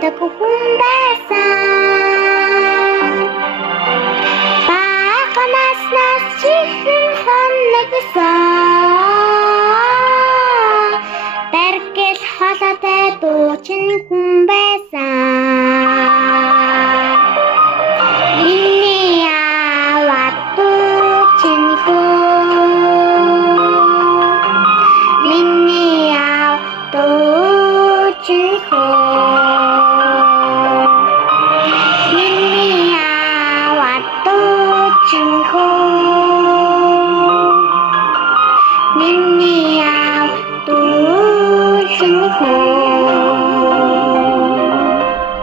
байдаг хүн байсан. Бага наснаас чихэн хоногсон. Баргэл холотой дуучин хүн